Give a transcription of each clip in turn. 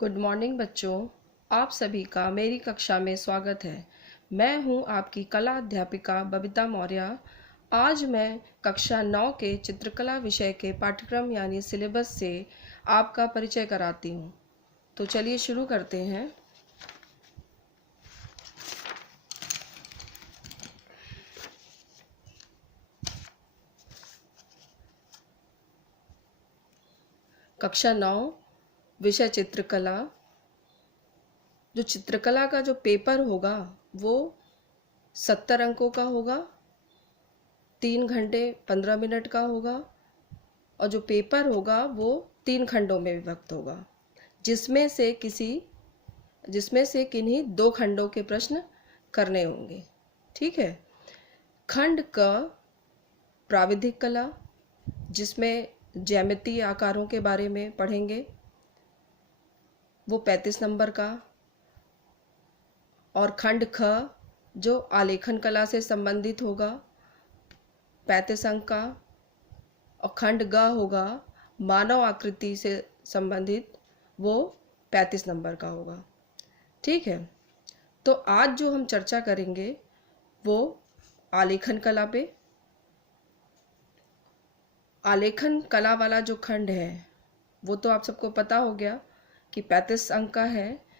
Good morning बच्चों। आप सभी का मेरी कक्षा में स्वागत है। मैं हूं आपकी कला अध्यापिका बबीता मौर्य। आज मैं कक्षा 9 के चित्रकला विषय के पाठ्यक्रम यानी सिलेबस से आपका परिचय कराती हूं। तो चलिए शुरू करते हैं। कक्षा 9 विषय चित्रकला। जो चित्रकला का जो पेपर होगा वो 70 अंकों का होगा, 3 घंटे 15 मिनट का होगा और जो पेपर होगा वो 3 खंडों में विभक्त होगा, जिसमें से किन्हीं 2 खंडों के प्रश्न करने होंगे। ठीक है। खंड क प्राविधिक कला, जिसमें ज्यामितीय आकारों के बारे में पढ़ेंगे, वो 35 नंबर का। और खंड ख जो आलेखन कला से संबंधित होगा, 35 अंक का। और खंड ग होगा मानव आकृति से संबंधित, वो 35 नंबर का होगा। ठीक है। तो आज जो हम चर्चा करेंगे वो आलेखन कला पे। आलेखन कला वाला जो खंड है वो तो आप सबको पता हो गया कि 35 अंक का है।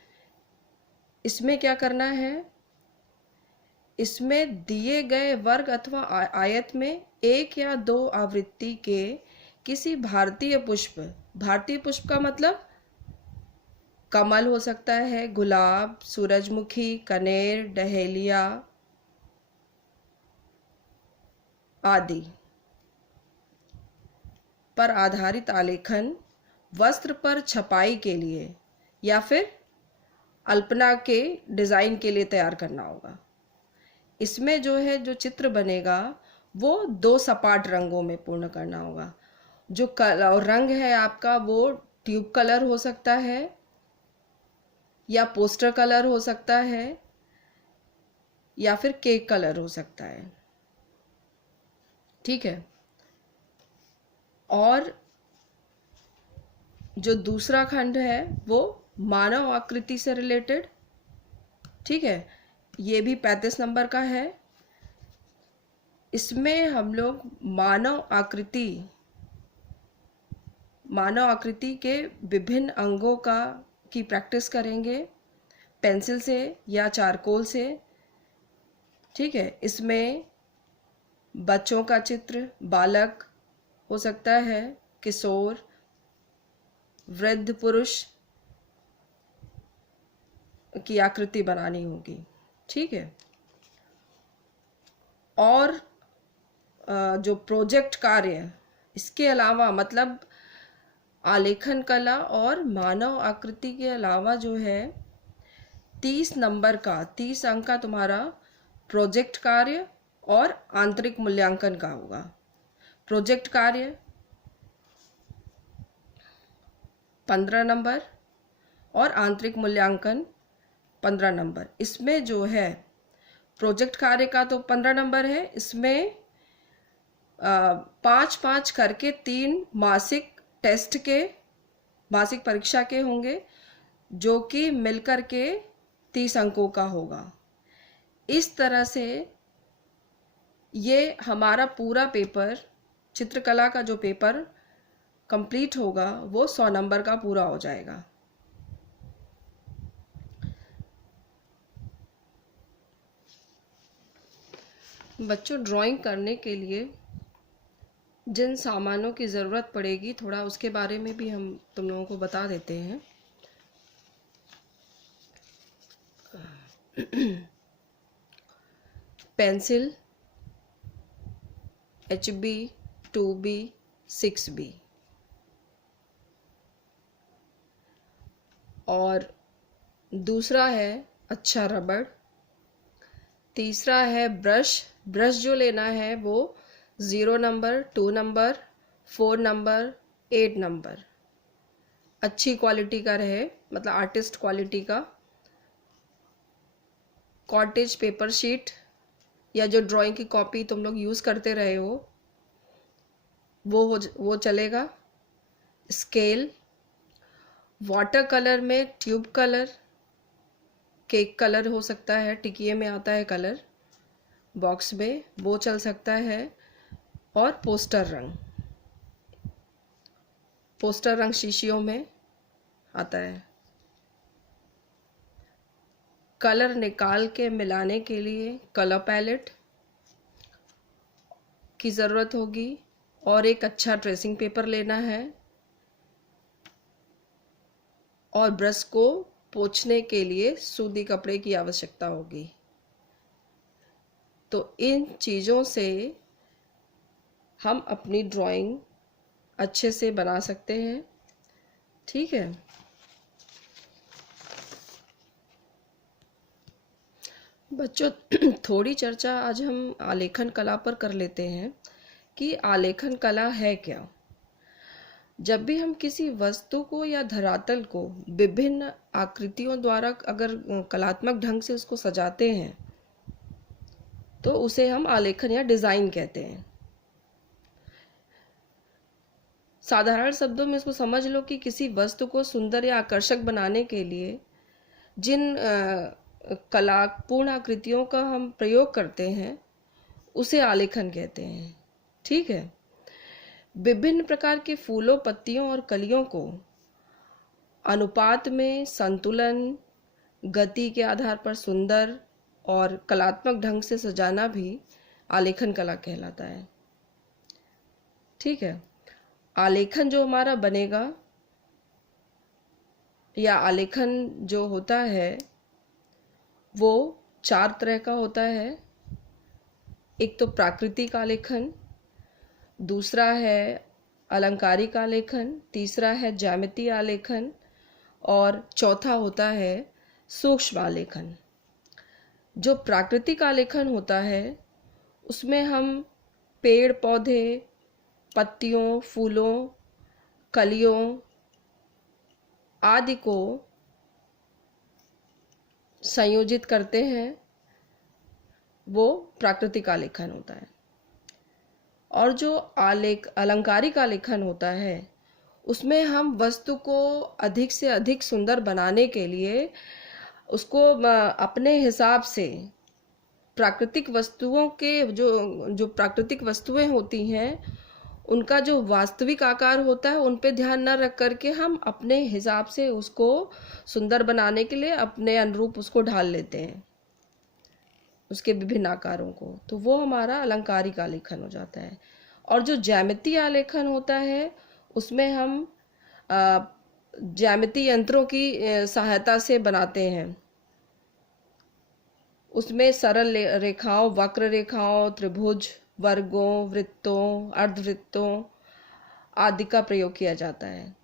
इसमें क्या करना है, इसमें दिए गए वर्ग अथवा आयत में 1 या 2 आवृत्ति के किसी भारतीय पुष्प का मतलब कमल हो सकता है, गुलाब, सूरजमुखी, कनेर, डहेलिया आदि पर आधारित आलेखन वस्त्र पर छपाई के लिए या फिर अल्पना के डिज़ाइन के लिए तैयार करना होगा। इसमें जो चित्र बनेगा वो 2 सपाट रंगों में पूर्ण करना होगा। जो रंग है आपका वो ट्यूब कलर हो सकता है या पोस्टर कलर हो सकता है या फिर केक कलर हो सकता है। ठीक है। और जो दूसरा खंड है वो मानव आकृति से रिलेटेड। ठीक है। ये भी 35 नंबर का है। इसमें हम लोग मानव आकृति के विभिन्न अंगों की प्रैक्टिस करेंगे, पेंसिल से या चारकोल से। ठीक है। इसमें बच्चों का चित्र, बालक हो सकता है, किशोर, वृद्ध पुरुष की आकृति बनानी होगी। ठीक है। और जो प्रोजेक्ट कार्य, इसके अलावा मतलब आलेखन कला और मानव आकृति के अलावा जो है 30 नंबर का, 30 अंक का तुम्हारा प्रोजेक्ट कार्य और आंतरिक मूल्यांकन का होगा। प्रोजेक्ट कार्य 15 नंबर और आंतरिक मूल्यांकन 15 नंबर। इसमें जो है प्रोजेक्ट कार्य का तो 15 नंबर है। इसमें 5-5 करके 3 मासिक परीक्षा के होंगे, जो कि मिलकर के 30 अंकों का होगा। इस तरह से ये हमारा पूरा पेपर, चित्रकला का जो पेपर कंप्लीट होगा वो 100 नंबर का पूरा हो जाएगा। बच्चों, ड्राइंग करने के लिए जिन सामानों की ज़रूरत पड़ेगी, थोड़ा उसके बारे में भी हम तुम लोगों को बता देते हैं। Pencil HB, 2B, 6B। और दूसरा है अच्छा रबड़। तीसरा है ब्रश जो लेना है वो 0 नंबर, 2 नंबर, 4 नंबर, 8 नंबर अच्छी क्वालिटी का रहे, मतलब आर्टिस्ट क्वालिटी का। कॉटेज पेपर शीट या जो ड्राइंग की कॉपी तुम लोग यूज़ करते रहे हो वो चलेगा। स्केल वाटर कलर में ट्यूब कलर, केक कलर हो सकता है, टिकिए में आता है कलर बॉक्स में, वो चल सकता है। और पोस्टर रंग शीशियों में आता है। कलर निकाल के मिलाने के लिए कलर पैलेट की ज़रूरत होगी और एक अच्छा ट्रेसिंग पेपर लेना है और ब्रश को पोंछने के लिए सूती कपड़े की आवश्यकता होगी। तो इन चीज़ों से हम अपनी ड्राइंग अच्छे से बना सकते हैं। ठीक है, बच्चों थोड़ी चर्चा आज हम आलेखन कला पर कर लेते हैं कि आलेखन कला है क्या। जब भी हम किसी वस्तु को या धरातल को विभिन्न आकृतियों द्वारा अगर कलात्मक ढंग से उसको सजाते हैं तो उसे हम आलेखन या डिज़ाइन कहते हैं। साधारण शब्दों में इसको समझ लो कि किसी वस्तु को सुंदर या आकर्षक बनाने के लिए जिन कलापूर्ण आकृतियों का हम प्रयोग करते हैं उसे आलेखन कहते हैं। ठीक है, विभिन्न प्रकार के फूलों, पत्तियों और कलियों को अनुपात में संतुलन, गति के आधार पर सुंदर और कलात्मक ढंग से सजाना भी आलेखन कला कहलाता है। ठीक है, आलेखन जो हमारा बनेगा या आलेखन जो होता है वो 4 तरह का होता है। एक तो प्राकृतिक आलेखन, दूसरा है अलंकारिक आलेखन, तीसरा है ज्यामितीय आलेखन और चौथा होता है सूक्ष्म आलेखन। जो प्राकृतिक आलेखन होता है उसमें हम पेड़ पौधे, पत्तियों, फूलों, कलियों आदि को संयोजित करते हैं, वो प्राकृतिक आलेखन होता है। और जो अलंकारिक आलेखन होता है उसमें हम वस्तु को अधिक से अधिक सुंदर बनाने के लिए उसको अपने हिसाब से प्राकृतिक वस्तुओं के जो प्राकृतिक वस्तुएं होती हैं उनका जो वास्तविक आकार होता है उन पे ध्यान न रख करके हम अपने हिसाब से उसको सुंदर बनाने के लिए अपने अनुरूप उसको ढाल लेते हैं, उसके विभिन्न आकारों को। तो वो हमारा अलंकारिक आलेखन हो जाता है। और जो ज्यामितीय आलेखन होता है उसमें हम ज्यामितीय यंत्रों की सहायता से बनाते हैं। उसमें सरल रेखाओं, वक्र रेखाओं, त्रिभुज, वर्गों, वृत्तों, अर्धवृत्तों आदि का प्रयोग किया जाता है।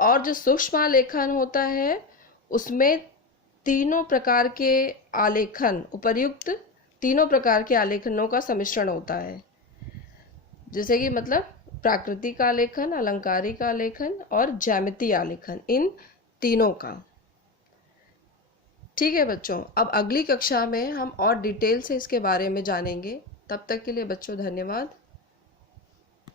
और जो सूक्ष्म आलेखन होता है उसमें तीनों प्रकार के आलेखन, उपर्युक्त तीनों प्रकार के आलेखनों का सम्मिश्रण होता है। जैसे कि मतलब प्राकृतिक आलेखन, अलंकारिक आलेखन और ज्यामितीय आलेखन, इन तीनों का। ठीक है बच्चों, अब अगली कक्षा में हम और डिटेल से इसके बारे में जानेंगे। तब तक के लिए बच्चों धन्यवाद।